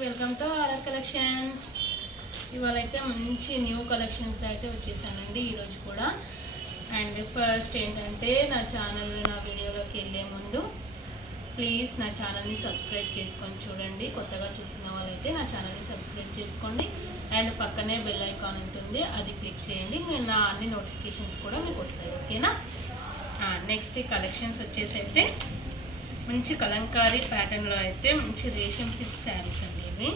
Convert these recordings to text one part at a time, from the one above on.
Welcome to RR collections. ఇవాళ అయితే మంచి న్యూ కలెక్షన్స్ అయితే వచ్చేసానండి ఈరోజు కూడా. అండ్ ఫస్ట్ ఏంటంటే నా ఛానల్ నా వీడియోలోకి వెళ్ళే ముందు ప్లీజ్ నా ఛానల్ని సబ్స్క్రైబ్ చేసుకొని చూడండి. కొత్తగా చూస్తున్న వాళ్ళైతే నా ఛానల్ని సబ్స్క్రైబ్ చేసుకోండి. అండ్ పక్కనే బెల్ ఐకాన్ ఉంటుంది, అది క్లిక్ చేయండి. మీరు నా అన్ని నోటిఫికేషన్స్ కూడా మీకు వస్తాయి, ఓకేనా. నెక్స్ట్ కలెక్షన్స్ వచ్చేసి అయితే మంచి కలంకారీ ప్యాటర్న్లో అయితే మంచి రేషం సిల్క్ శారీస్ అండి. ఇవి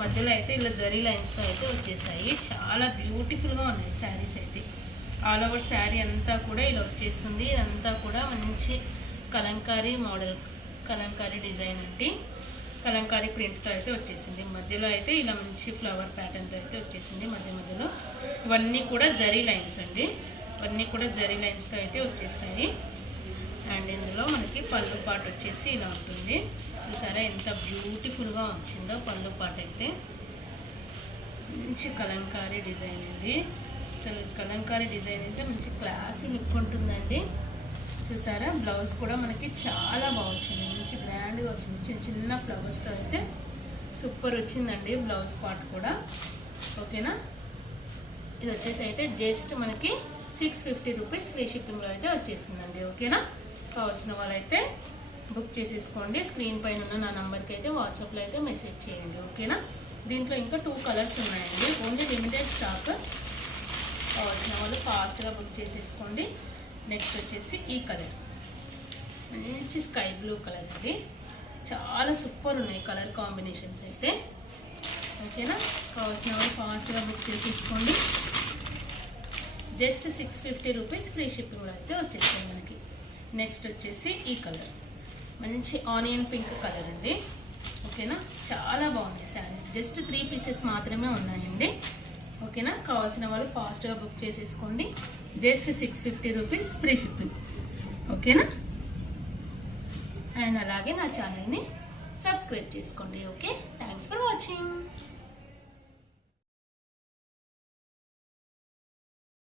మధ్యలో అయితే ఇలా జరీ లైన్స్తో అయితే వచ్చేసాయి. చాలా బ్యూటిఫుల్గా ఉన్నాయి శారీస్ అయితే. ఆల్ ఓవర్ శారీ అంతా కూడా ఇలా వచ్చేస్తుంది. ఇదంతా కూడా మంచి కలంకారీ మోడల్, కలంకారీ డిజైన్ అంటే కలంకారీ ప్రింట్తో అయితే వచ్చేసింది. మధ్యలో అయితే ఇలా మంచి ఫ్లవర్ ప్యాటర్న్తో అయితే వచ్చేసింది. మధ్యలో ఇవన్నీ కూడా జరీ లైన్స్ అండి. ఇవన్నీ కూడా జరీ లైన్స్తో అయితే వచ్చేస్తాయి. అండ్ ఇందులో మనకి పళ్ళు పాట వచ్చేసి ఇలా ఉంటుంది. చూసారా ఎంత బ్యూటిఫుల్గా వచ్చిందో పళ్ళు పాట అయితే. మంచి కలంకారీ డిజైన్ అండి. అసలు కలంకారీ డిజైన్ అయితే మంచి క్లాసీ లుక్ ఉంటుందండి. చూసారా బ్లౌజ్ కూడా మనకి చాలా బాగుంది, మంచి గ్రాండ్గా వచ్చింది. చిన్న చిన్న ఫ్లవర్స్తో అయితే సూపర్ వచ్చిందండి బ్లౌజ్ పార్ట్ కూడా, ఓకేనా. ఇది వచ్చేసి అయితే జస్ట్ మనకి 650 రూపీస్ ఫ్రీ షిప్పింగ్లో అయితే వచ్చేస్తుందండి, ఓకేనా. కావాల్సిన వాళ్ళైతే బుక్ చేసేసుకోండి. స్క్రీన్ పైన ఉన్న నా నెంబర్కి అయితే వాట్సాప్లో అయితే మెసేజ్ చేయండి, ఓకేనా. దీంట్లో ఇంకా 2 కలర్స్ ఉన్నాయండి, ఓన్లీ లిమిటెడ్ స్టాక్. కావాల్సిన వాళ్ళు ఫాస్ట్గా బుక్ చేసేసుకోండి. నెక్స్ట్ వచ్చేసి ఈ కలర్, మంచి స్కై బ్లూ కలర్ అండి. చాలా సూపర్ ఉన్నాయి కలర్ కాంబినేషన్స్ అయితే, ఓకేనా. కావాల్సిన వాళ్ళు ఫాస్ట్గా బుక్ చేసేసుకోండి. జస్ట్ 650 రూపీస్ ఫ్రీ షిప్పింగ్లో అయితే వచ్చేస్తాయి మనకి. నెక్స్ట్ వచ్చేసి ఈ కలర్, మంచి ఆనియన్ పింక్ కలర్ అండి, ఓకేనా. చాలా బాగున్నాయి శారీస్. జస్ట్ 3 పీసెస్ మాత్రమే ఉన్నాయండి, ఓకేనా. కావాల్సిన వాళ్ళు ఫాస్ట్గా బుక్ చేసేసుకోండి. జస్ట్ 650 రూపీస్ ఫ్రీ షిప్పింగ్, ఓకేనా. అండ్ అలాగే నా ఛానల్ని సబ్స్క్రైబ్ చేసుకోండి, ఓకే. Thanks for watching.